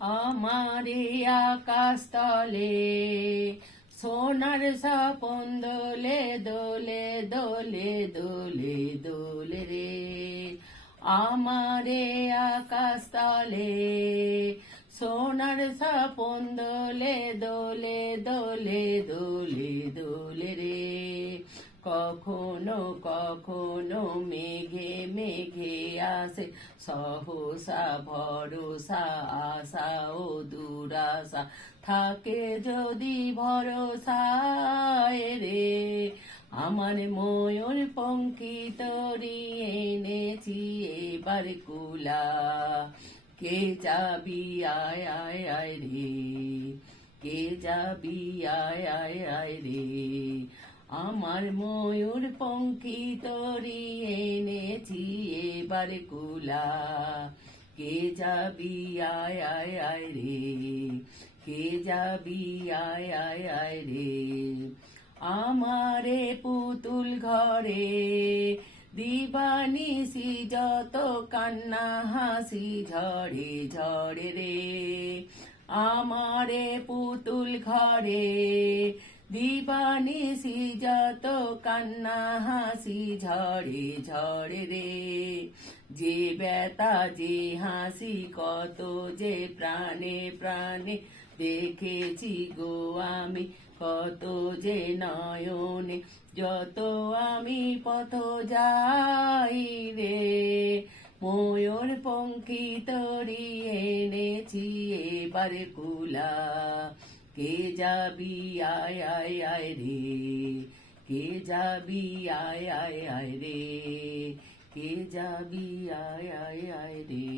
আমারে আকাশ তলে সোনার স্বপন দোলে দোলে দোলে দোলে দোলে রে। আমারে আকাশ তলে সোনার স্বপন দোলে দোলে দোলে দোলে দোলে রে। কখনো কখনো মেঘে মেঘে আসে সহসা ভরসা আশা ও দুরাশা থাকে যদি ভরসায় রে। আমার ময়ূর পঙ্খী তরি এনেছি এবার কুলা কে যাবি আয় আয় আয় রে। কে যাবি আয় আয় আয় রে। আমার ময়ূর পঙ্খী তরি এনেছি এবার কুলা কে যাবি আয় আয় আয় রে। কে যাবি আয় আয় আয় রে। আমারে পুতুল ঘরে দিবানিসি যত কান্না হাসি ঝরে ঝরে রে। আমারে পুতুল ঘরে দিবানিসি যত কান্না হাসি ঝরে ঝরে রে। যে ব্যথা যে হাসি কত যে প্রাণে প্রাণে দেখেছি গো আমি কত যে নয়নে যত আমি পথ যাই রে। ময়ূর পঙ্খী তরি এনেছি এবার কুলা কে যাবি আয় আয় আয় রে। কে যাবি আয় আয় আয় রে। কে যাবি আয় আয় আয় রে।